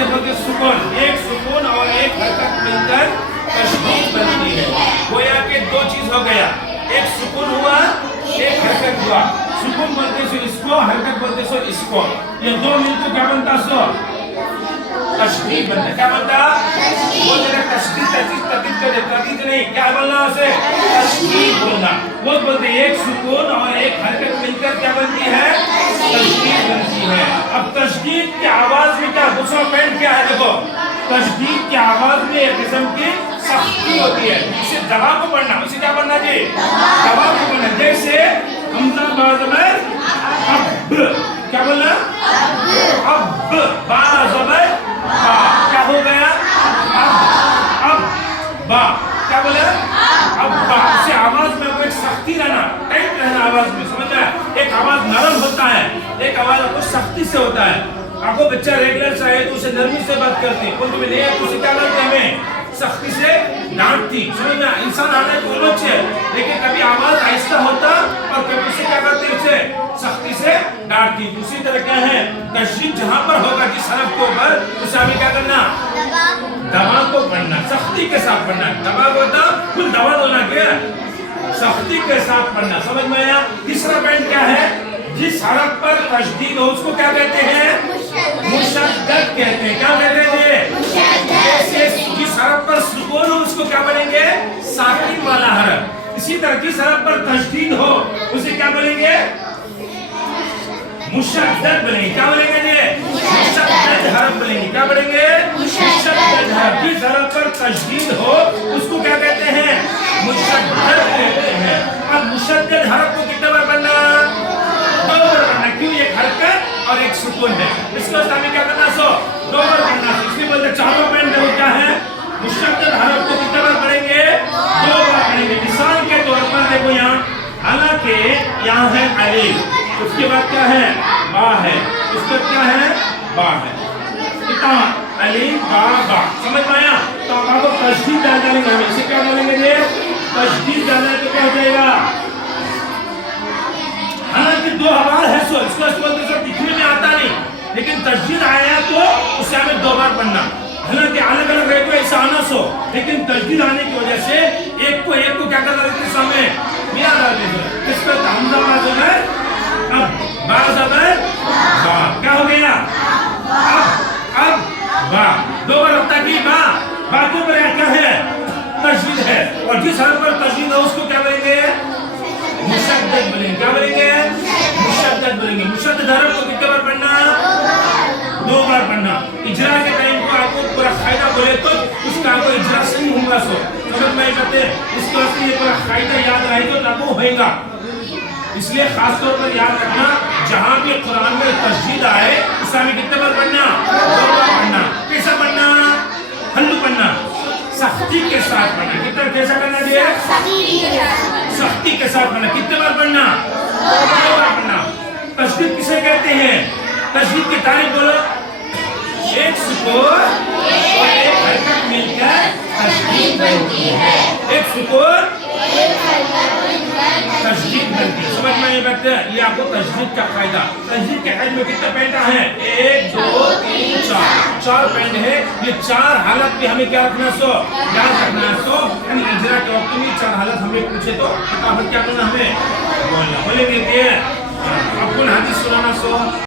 इसे बोलते सुकून। एक सुकून और एक हरकत मिलकर तशदीद बनती है। गोया के दो चीज हो गया, एक सुकून हुआ, एक हरकत हुआ। सुकून बोलते सो इसको, हरकत बोलते सो इसको, ये दो मिलकर क्या बनता सो तशदीद बनता। क्या बनता? वो जरा तशदीद तशदीद नहीं, क्या बोलना उसे? तशदीद बोलना। वो बोलते एक सुकून और एक हरकत मिलकर क्या बनती है? तशदीद बनती है। अब तशदीद की आवाज में क्या दूसरा पॉइंट क्या है? देखो, तशदीद की आवाज में एक किस्म की सख्ती होती है। इसे दबा को पढ़ना, उसे क्या पढ़ना जी? दबा को पढ़ना। जैसे हमजा बाज़बर अब, क्या बोलना? अब बा ज़बर बा, क्या हो गया? अब बा, क्या बोला? अब बा। इसे आवाज में आपको एक सख्ती रहना, टाइट रहना आवाज में, समझ रहा है? एक आवाज नरम होता है, एक आवाज आपको सख्ती से होता है। आपको बच्चा रेगुलर चाहे तो उसे नरमी से बात करते हैं, परंतु नहीं है तो उसे क्या करते हैं? हमें सख्ती से डांटती। समझ में? इंसान आना है दोनों अच्छे, लेकिन कभी आवाज आहिस्ता होता और कभी उसे क्या करते हैं? उसे सख्ती से डांटती। उसी तरह क्या है, तशदीद जहां पर होगा जिस हरफ के ऊपर, उसे हमें क्या करना? दबा को पढ़ना, सख्ती के साथ पढ़ना। दबा को होता कुल दबा होना, क्या सख्ती के साथ पढ़ना। समझ में आया? तीसरा पॉइंट क्या है? जिस हरफ पर तशदीद हो उसको क्या कहते हैं? मुशद्दद कहते हैं। क्या कहते हैं? जिस हरफ पर सुकून हो उसको क्या बोलेंगे? साकिन वाला हरफ। इसी तरह जिस हरफ पर तशदीद हो उसे क्या बोलेंगे? मुशद्दद बोलेंगे। क्या बोलेंगे जी? मुशद्दद हरफ बोलेंगे। क्या बोलेंगे? मुशद्दद हरफ। जिस हरफ पर तशदीद हो उसको क्या कहते हैं? मुशद्दद कहते हैं। अब मुशद्दद हरफ को कितने बार पढ़ना? दो बार पढ़ना। क्यों? एक हरकत और एक सुकून है, इसको हमें क्या करना? सो दो बार पढ़ना। इसलिए बोलते चारों पॉइंट देखो क्या है? मुशद्दद हरफ को कितने बार पढ़ेंगे? दो बार पढ़ेंगे। मिसाल के तौर पर देखो यहाँ, हालांकि यहाँ है अलिफ, उसके बाद क्या है? बा है, उसके बाद क्या है? बा है। कितना? अलिफ बा बा। समझ में आया? तो अब आपको तशदीद डाल देंगे, हम इसे क्या बोलेंगे ये? तशदीद डालना तो क्या हो जाएगा? हालांकि दो हवाल है सो इसको दिखने में आता नहीं, लेकिन तशदीद आया तो उसे हमें दो बार पढ़ना। हालांकि अलग अलग रहे तो ऐसा आना सो, लेकिन तशदीद आने की वजह से एक को क्या करना रहता है? सामने मिला डाल देते। इस पर हमजा बा ज़बर अब, बा ज़बर बा, क्या हो गया? अब बा। दो बार होता कि बा, बा के ऊपर क्या है? तशदीद है। और जिस हरफ पर तशदीद है उसको क्या बोलेंगे? मुशद्दद बोलेंगे। क्या बोलेंगे? मुशद्दद बोलेंगे। मुशद्दद हरफ को कितने बार पढ़ना? दो बार पढ़ना। इजरा के टाइम को आपको पूरा कायदा बोले तो उसका आपको इजरा सही होगा। सो समझ में आते? इसके वास्ते ये पूरा कायदा याद रहे तो आपको होएगा। इसलिए खास तौर पर याद रखना, जहां भी कुरान में तशदीद आए उसका हमें कितने बार पढ़ना? दो बार पढ़ना। कैसा पढ़ना? हल्लू पढ़ना, सख्ती के साथ पढ़ना। कितना कैसा करना चाहिए? सख्ती के साथ पढ़ना। कितने बार पढ़ना? दो बार पढ़ना। तशदीद किसे कहते हैं? तशदीद की तारीफ बोलो। एक सुकून और एक हरकत मिलकर तशदीद बनती है। एक सुकून तशदीद बनती है। समझ में ये बात है? ये आपको तशदीद का फायदा। तशदीद के हद में कितने पॉइंट हैं? 1 2 3 4 चार पॉइंट है। ये चार हालत भी हमें क्या रखना? सो याद रखना। सो यानी इजरा के वक्त में चार हालत हमें पूछे तो फटाफट क्या करना? हमें बोलना। बोलेंगे कि आपको हदीस सुनाना। सो